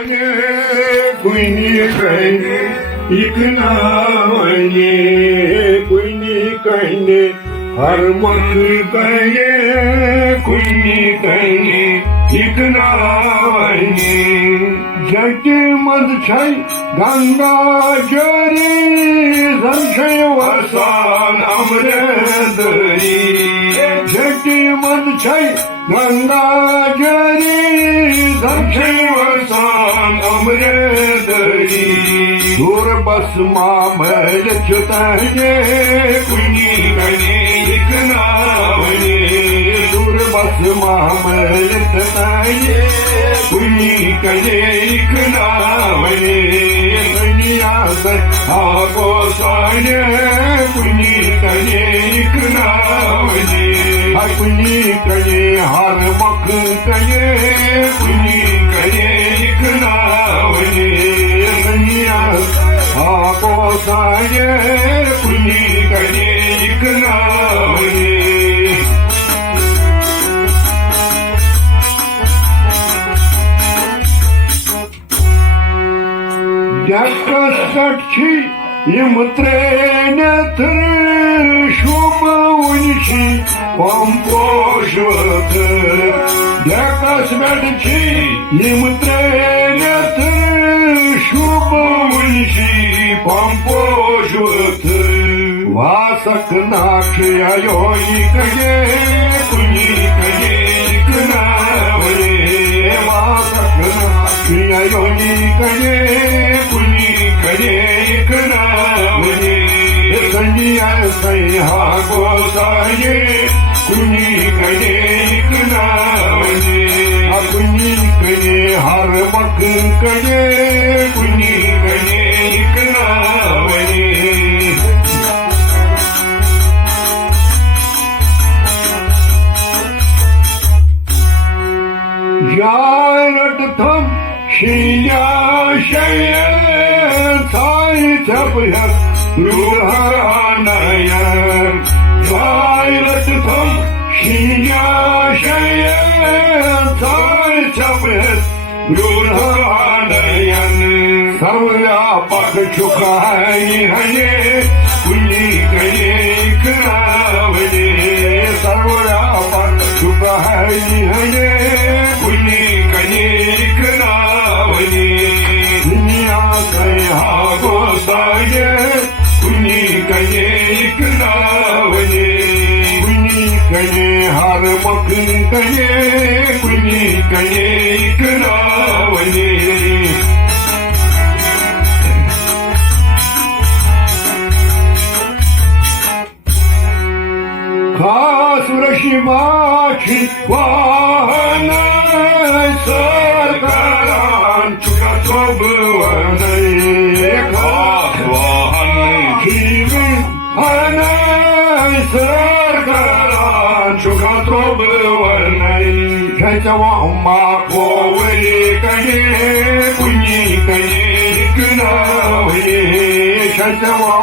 कोसाने कुणी कहने इकनावने कुणी कहने हर मख कहे कुणी कहने इकनावने जटे मद छई गंगा जरी संशय वसान अमृतरी जटे मद छई गंगा जरी संशय वसान अमृतरी दूर बस मामल चुताने कुनी कने इकनावने दूर बस मामल चुताने कुनी कने इकनावने दुनिया से आपो साने कुनी कने इकनावने कुनी कने हर मख कने कुनी कने इकनावने दुनिया आपो साने कुनी कने इकनावने Дякосачи им тренят шумовничи помпожват. Дякосачи им тренят шумовничи помпожват. Васак наши айоникаге куникаге икнавре. Васак наши айоникаге कुनी इकनावने संजिया सैहा गोसाये कुनी कने इकनावने कुनी कने हर मख कने कुनी कने इकनावने जारट थम शिया शय थाई छपयत रुहानयन जारट थम शिया शय थाई छपयत रुहानयन सर्वया पग चुकाई हये कुनी कने इकनावने सर्वया पग चुकाई हये कुनी कने इकनावने दुनिया कया गोसाये कुनी कने इकनावने कुनी कने हर मख कने कुनी कने इकनावने खासुरशिमाची वाहन सरकारान चुका चोबवने खास वाहन जीवन सरकारान चुका चोबवने खचवा कोवरी कने कुनी कने इकनावने खचवा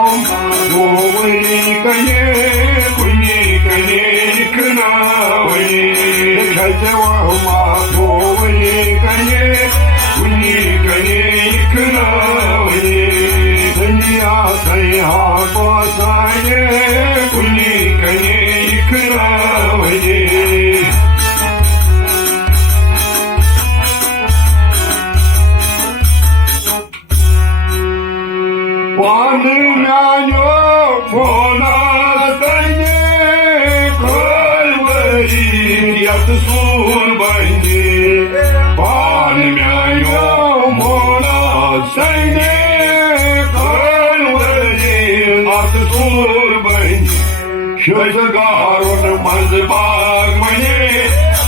कोवरी कने कुनी कने इकनावने खचवा कोवरी कने कुनी कने इकनावने दुनिया सैहा गोसाये कुनी कने इकनावने पान म्यानो फोना सैने कलवरी यत सूर बंजे पान म्यानो मोना सैने कलवरी यत सूर बंजे शजगारोन मजबाग मने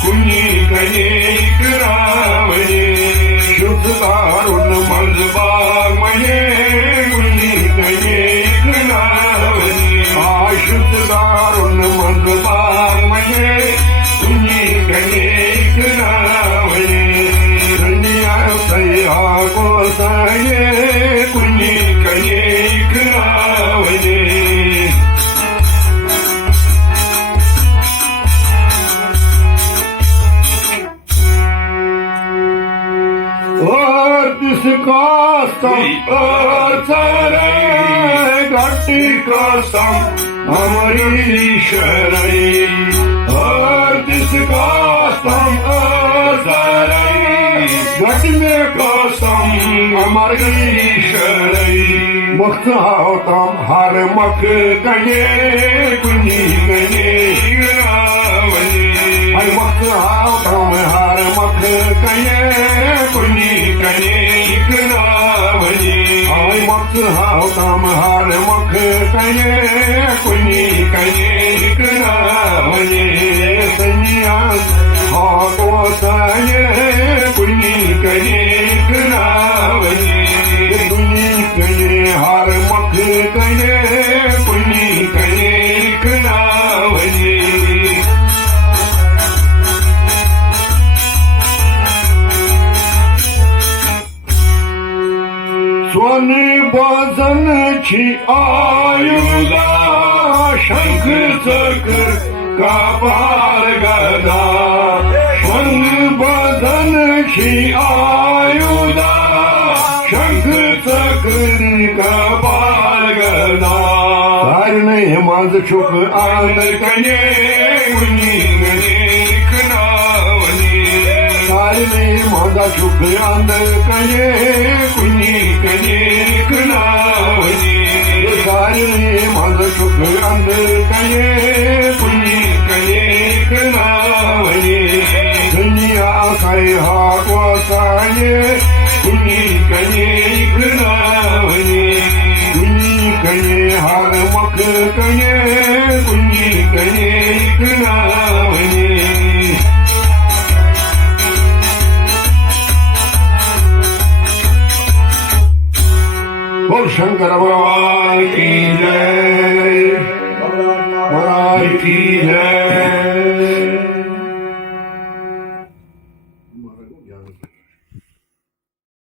कुनी कने इकनावने शजगारोन मजबाग मने कुनी कने इकनावने आशुतगारोन मजबाग मने कुनी कने इकनावने दुनिया सैहा गोसाये कुनी कने इकनावने Artis kastam, arsarai, gatti kastam, amari sharai. Artis kastam, arsarai, gatti me kastam, amari sharai. Mukht hautam har mak kanye, kunyi kanye ravani. Ay mukht hautam har mak kanye, kunyi kanye ravani. Ay mukht hautam har mak kanye, kunyi kanye ravani. Sanyas hato sanye, kunyi kanye ravani. Kunyi kanye har mak kanye, kunyi kanye ravani. Swani bazan ki ayuda, şank çakır kapar gada. Swani bazan ki ayuda, şank çakır kapar gada. Sarne maz çok anı kanye, uni gane kınavani. Sarne maz çok anı kanye, uni gane kınavani. Sarne maz çok anı kanye, uni gane kınavani. Dünya kayha kosaye, uni gane kınavani. Uni gane har mak kanye, uni gane kınavani. बोल शंकर भगवान की जय, महाराज की जय।